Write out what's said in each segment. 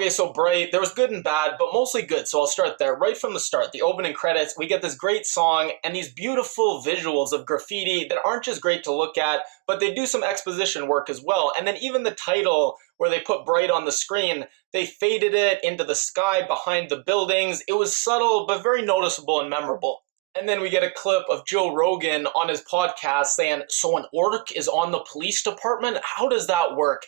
Okay, so Bright, there was good and bad, but mostly good, so I'll start there. Right from the start, the opening credits, we get this great song and these beautiful visuals of graffiti that aren't just great to look at, but they do some exposition work as well. And then even the title, where they put Bright on the screen, they faded it into the sky behind the buildings. It was subtle, but very noticeable and memorable. And then we get a clip of Joe Rogan on his podcast saying, so an orc is on the police department? How does that work?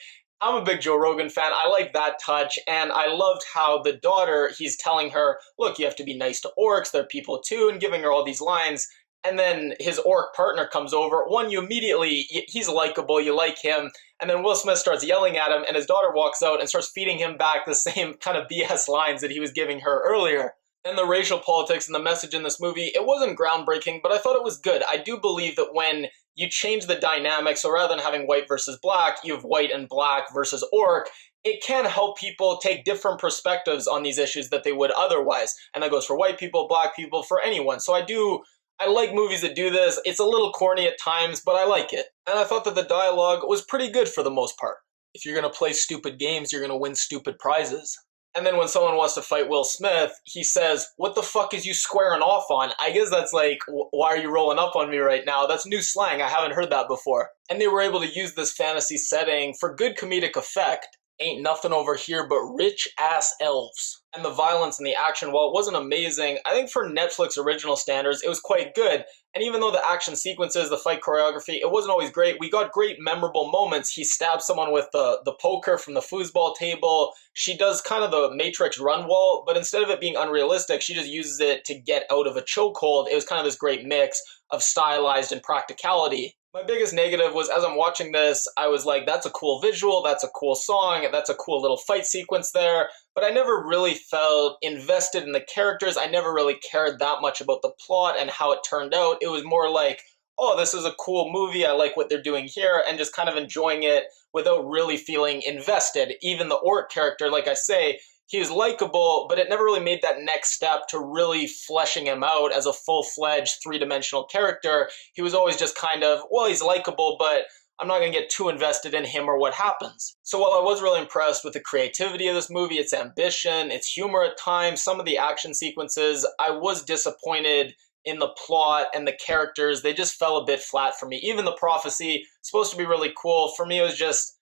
I'm a big Joe Rogan fan. I like that touch, and I loved how the daughter, he's telling her, look, you have to be nice to orcs, they're people too, and giving her all these lines. And then his orc partner comes over. One, you immediately, he's likable, you like him. And then Will Smith starts yelling at him, and his daughter walks out and starts feeding him back the same kind of BS lines that he was giving her earlier. And the racial politics and the message in this movie, it wasn't groundbreaking, but I thought it was good. I do believe that when you change the dynamic, so rather than having white versus black, you have white and black versus orc, it can help people take different perspectives on these issues that they would otherwise. And that goes for white people, black people, for anyone. So I like movies that do this. It's a little corny at times, but I like it. And I thought that the dialogue was pretty good for the most part. If you're going to play stupid games, you're going to win stupid prizes. And then when someone wants to fight Will Smith, he says, what the fuck is you squaring off on? I guess that's like, why are you rolling up on me right now? That's new slang. I haven't heard that before. And they were able to use this fantasy setting for good comedic effect. Ain't nothing over here but rich-ass elves. And the violence and the action, while it wasn't amazing, I think for Netflix original standards, it was quite good. And even though the action sequences, the fight choreography, it wasn't always great, we got great memorable moments. He stabs someone with the poker from the foosball table. She does kind of the Matrix run wall, but instead of it being unrealistic, she just uses it to get out of a chokehold. It was kind of this great mix of stylized and practicality. My biggest negative was, as I'm watching this, I was like, that's a cool visual, that's a cool song, that's a cool little fight sequence there, but I never really felt invested in the characters. I never really cared that much about the plot and how it turned out. It was more like, oh, this is a cool movie, I like what they're doing here, and just kind of enjoying it without really feeling invested. Even the orc character, like I say, he was likable, but it never really made that next step to really fleshing him out as a full-fledged three-dimensional character. He was always just kind of, well, he's likable, but I'm not going to get too invested in him or what happens. So while I was really impressed with the creativity of this movie, its ambition, its humor at times, some of the action sequences, I was disappointed in the plot and the characters. They just fell a bit flat for me. Even the prophecy, supposed to be really cool, for me it was just,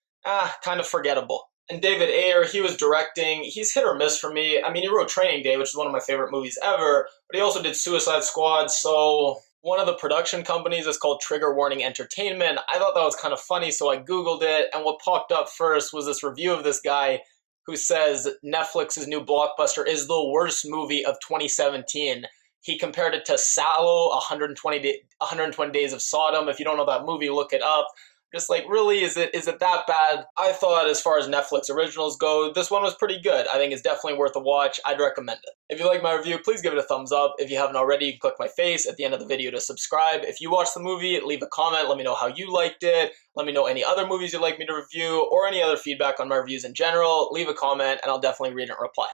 kind of forgettable. And David Ayer, he was directing. He's hit or miss for me. I mean, he wrote Training Day, which is one of my favorite movies ever, but he also did Suicide Squad, so one of the production companies is called Trigger Warning Entertainment. I thought that was kind of funny, so I Googled it, and what popped up first was this review of this guy who says Netflix's new blockbuster is the worst movie of 2017. He compared it to Salò, 120 Days of Sodom. If you don't know that movie, look it up. Just like, really, is it that bad? I thought as far as Netflix originals go, this one was pretty good. I think it's definitely worth a watch. I'd recommend it. If you like my review, please give it a thumbs up. If you haven't already, you can click my face at the end of the video to subscribe. If you watched the movie, leave a comment. Let me know how you liked it. Let me know any other movies you'd like me to review or any other feedback on my reviews in general. Leave a comment and I'll definitely read it and reply.